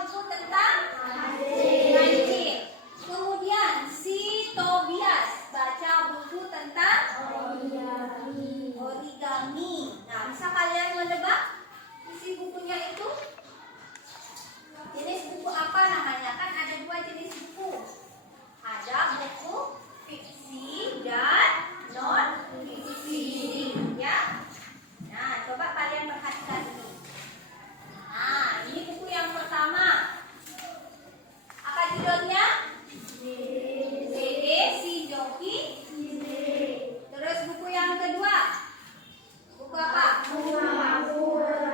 buku tentang anjing. Kemudian si Tobias baca buku tentang origami. Nah, bisa kalian menebak isi bukunya itu? Jenis buku apa namanya? Kan ada dua jenis buku. Ada buku fiksi dan non fiksi, ya. Nah, coba kalian perhatikan ini. Nah, ini buku yang pertama. Apa judulnya? Dede si Joki. Terus buku yang kedua. Buku apa? Buku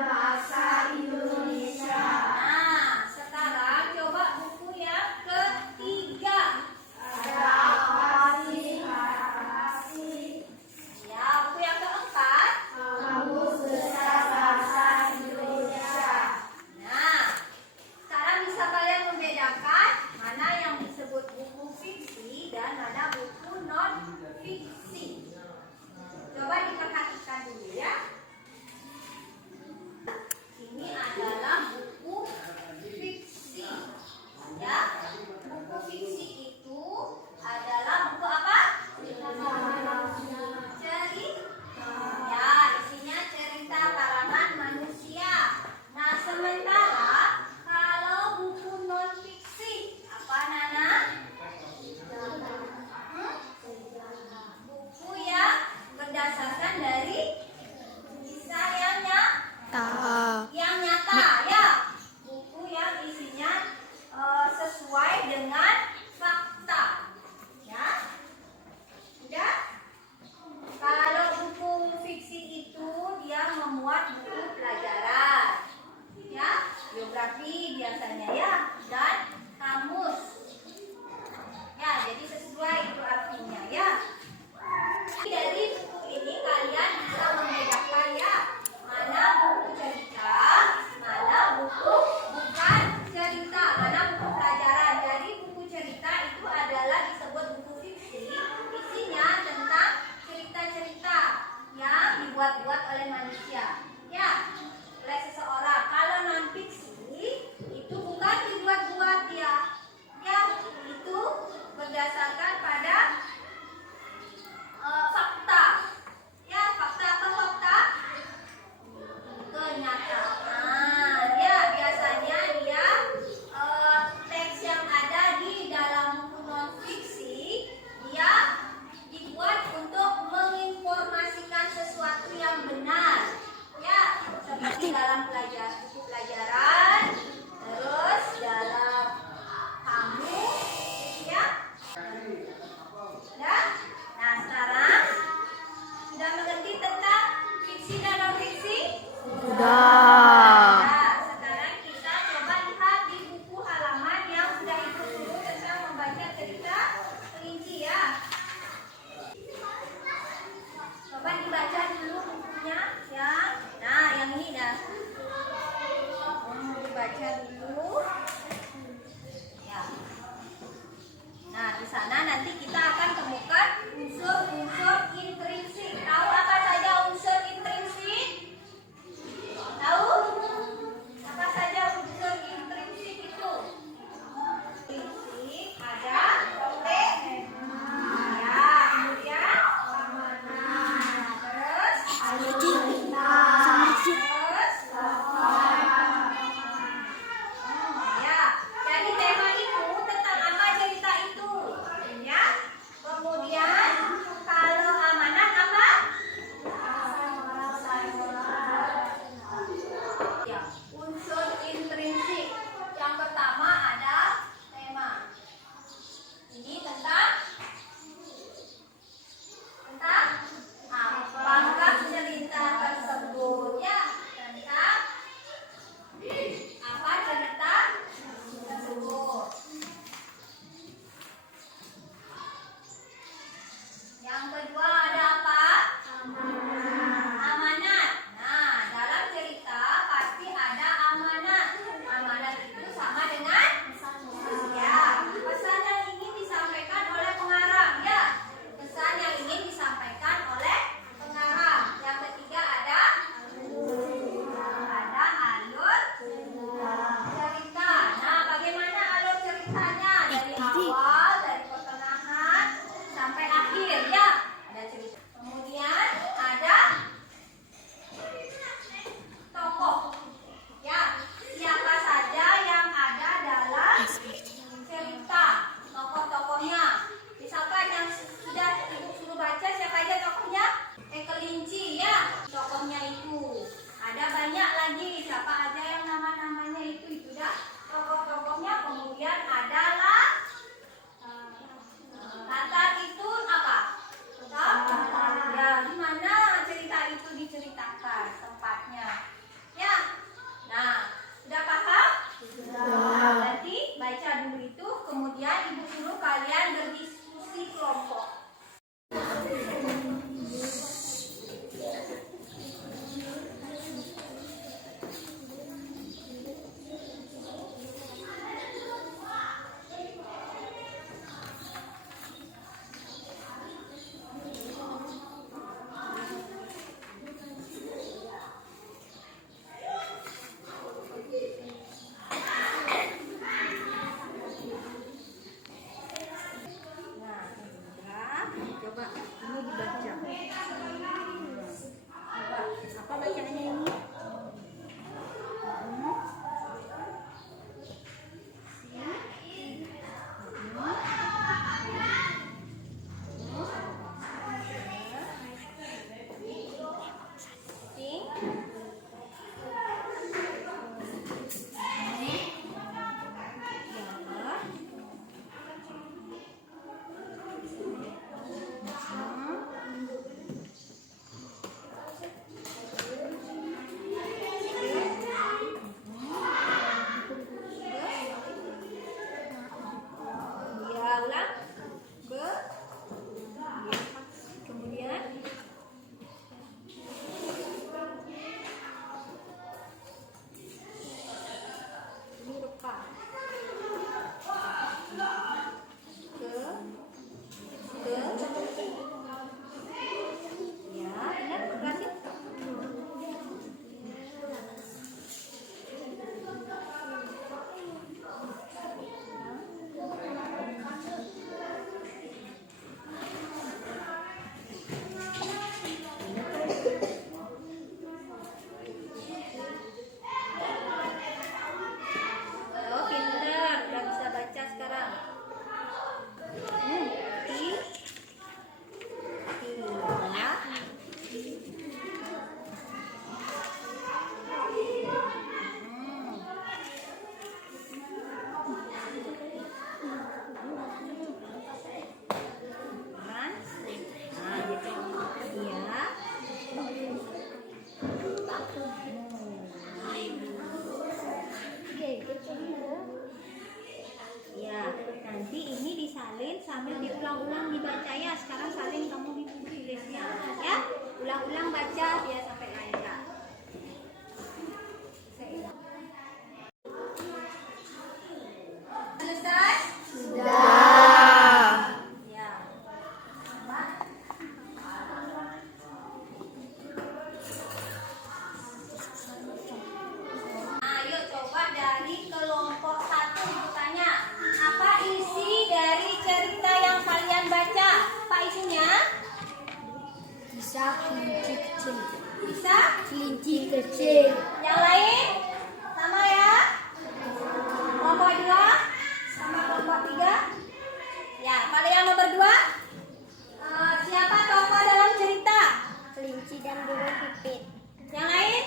Bahasa Indonesia. Nah, sekarang coba buku yang ketiga. Ada apa sih? Ya, buku yang keempat. Kamus Besar Bahasa Indonesia. Nah, sekarang bisa kalian membedakan mana yang disebut buku fiksi dan mana buku non fiksi. Coba diperhatikan dulu ya. Ini adalah buku fiksi. Ya, buku fiksi itu adalah buku apa? Cerita. Ya, isinya cerita karangan manusia. Nah, sementara kalau buku non fiksi apa Nana? Buku yang berdasarkan dari kisah yang nyata, ya. Buku yang isinya sesuai dengan fakta, ya. Udah? Kalau buku fiksi itu dia memuat buku pelajaran, ya, biografi biasanya ya, dan kamus. Ya, jadi sesuai itu artinya ya. Dari buku ini kalian bisa membedakan ya, mana buku cerita, mana buku bukan cerita, mana buku pelajaran. Jadi buku cerita itu adalah disebut buku fiksi, isinya tentang cerita-cerita yang dibuat-buat oleh manusia, ya, oleh seseorang. Kalau non fiksi itu bukan dibuat-buat ya, ya, itu berdasarkan pada lain sambil diulang-ulang dibaca ya. Sekarang salin kamu di buku tulisnya ya. Ulang-ulang baca biar sampai lancar. Selesai? Sudah. Ya. Ayo coba dari kelompok 1 ibu tanya. Apa isi dari cerita yang kalian baca? Apa isinya? Kisah kelinci kecil. Bisa? Kelinci kecil. Yang lain? Sama ya? Kelompok 2 sama kelompok 3? Ya, pada yang nomor 2? Siapa tokoh dalam cerita? Kelinci dan burung pipit. Yang lain?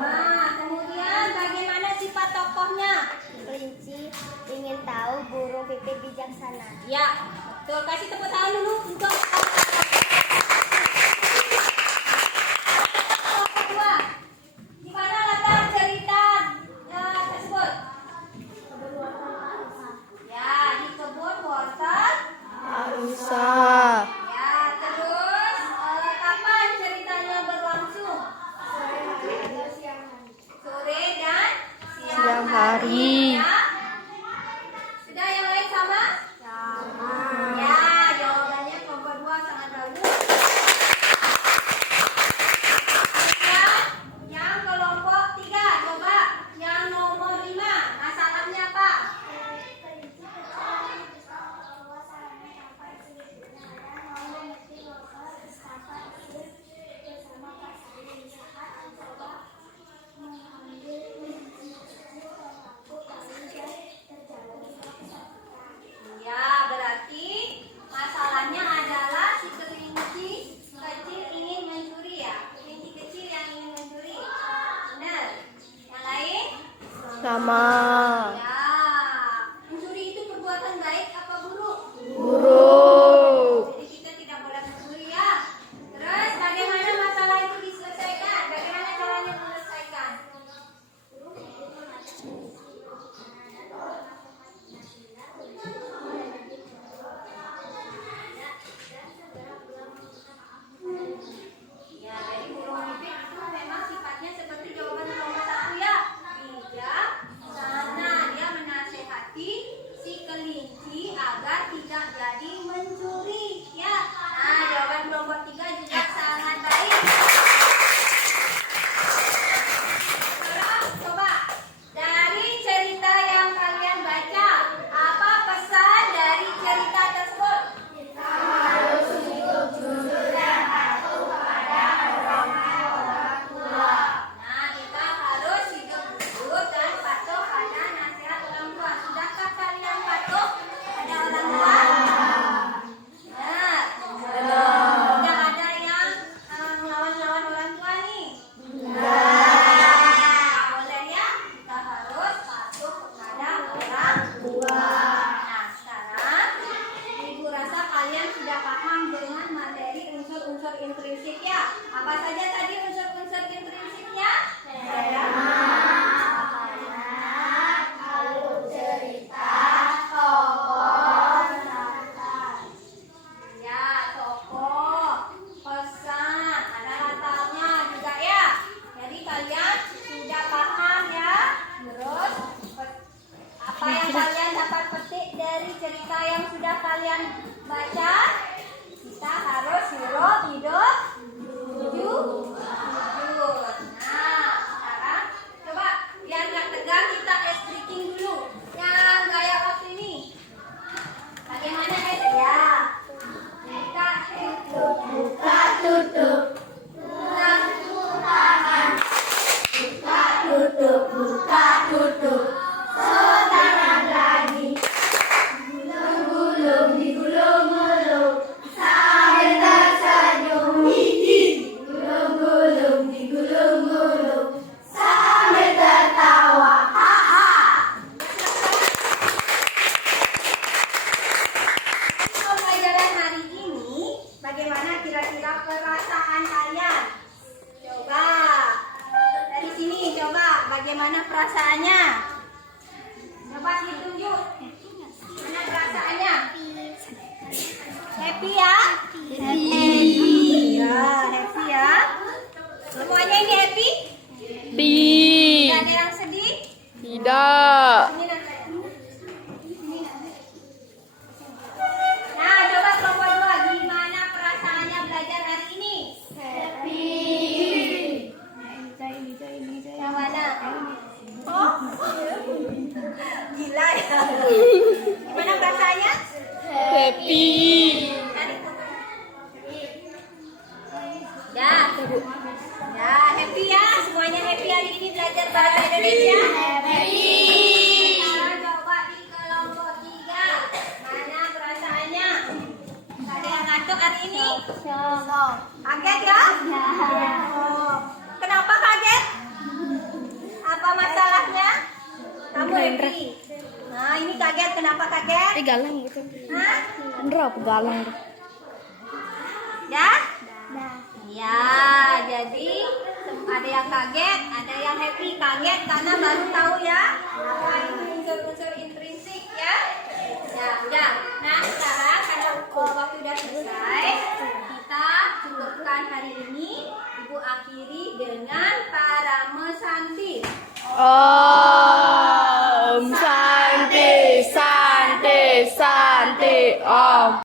Nah, kemudian bagaimana sifat tokohnya? Kelinci ingin tahu, burung pipit bijaksana. Ya, betul. Kasih tepuk tangan dulu untuk tokoh 2. Di mana latar cerita tersebut? Ya, di kebun wortel. Bisa. Ya, terus kapan ceritanya berlangsung? Sore dan siang hari. Ya. Sudah yang lain sama? Ya, jawabannya kelompok 2 sangat bagus. Kemudian yang kelompok 3, coba yang nomor 5. Masalahnya apa? Ya, berarti masalahnya adalah si kelinci kecil ingin mencuri ya. Kelinci kecil yang ingin mencuri. Benar. Yang lain? Sama. Ya. Mencuri itu perbuatan baik apa buruk? Burung. Jadi kita tidak boleh mencuri ya. Terus bagaimana masalah itu diselesaikan? Bagaimana caranya menyelesaikan? Ya, jadi burung pipit itu memang sifatnya seperti jawaban nomor 1 ya. Bijak, sana dia menasehati si kelinci agar tidak jadi mencuri ya. Nah, jawaban kelompok 3 juga sangat baik. Sekarang coba dari cerita yang kalian baca, apa pesan dari cerita tersebut? Nah, kita harus hidup jujur dan patuh pada nasihat orang tua. Sudahkah kalian patuh pada orang tua? Benar. Tidak ada yang melawan-lawan orang tua nih. Tidak boleh ya. Kita harus patuh kepada orang tua. Nah, sekarang Ibu rasa kalian sudah paham dengan materi unsur-unsur intrinsik ya. Apa saja tadi unsur-unsur intrinsiknya? Ya, tokoh, pesan, ada latarnya juga ya. Jadi kalian sudah paham ya. Terus apa yang kalian dapat petik dari cerita yang sudah kalian baca? Kita harus hidup jujur. Nah, sekarang coba biar nggak tegang kita ice breaking dulu. Yang gaya waktu ini. Bagaimana guys? Ya. Kita Buka tutup. Buka tutup. Buka tutup. Sekarang lagi. Gulung-gulung digulung-gulung. Sambil tersenyum. Gulung-gulung digulung-gulung. Sambil tertawa. Pembelajaran hari ini, bagaimana kira-kira perasaan kalian? Coba dari sini, coba bagaimana perasaannya? Coba ditunjuk. Mana perasaan? perasaannya? Happy ya? Happy. Ya, happy ya. Semuanya ini happy? Tidak ada yang sedih? Tidak. Ini nanti. Nah, coba kelompok 2. Gimana perasaannya belajar hari ini? Happy. Yang mana? Oh, gila ya. Gimana perasaannya? Happy. Ya, ya happy ya. Semuanya happy hari ini belajar bahasa Indonesia. Happy. Sekarang coba di kelompok 3. Mana perasaannya? Ada yang ngantuk hari ini? Kaget ya? Oh, kenapa kaget? Apa masalahnya? Kamu happy. Nah, ini kaget. Kenapa kaget? Galang gitu. Hah? Bener apa galang? Ya? Ya, jadi ada yang kaget, ada yang happy. Kaget karena baru tahu ya apa itu unsur-unsur intrinsik ya. Ya, udah. Nah, sekarang karena waktu udah selesai, kita cukupkan hari ini. Ibu akhiri dengan Parame Santi. Om Santi, Santi, Santi, Om.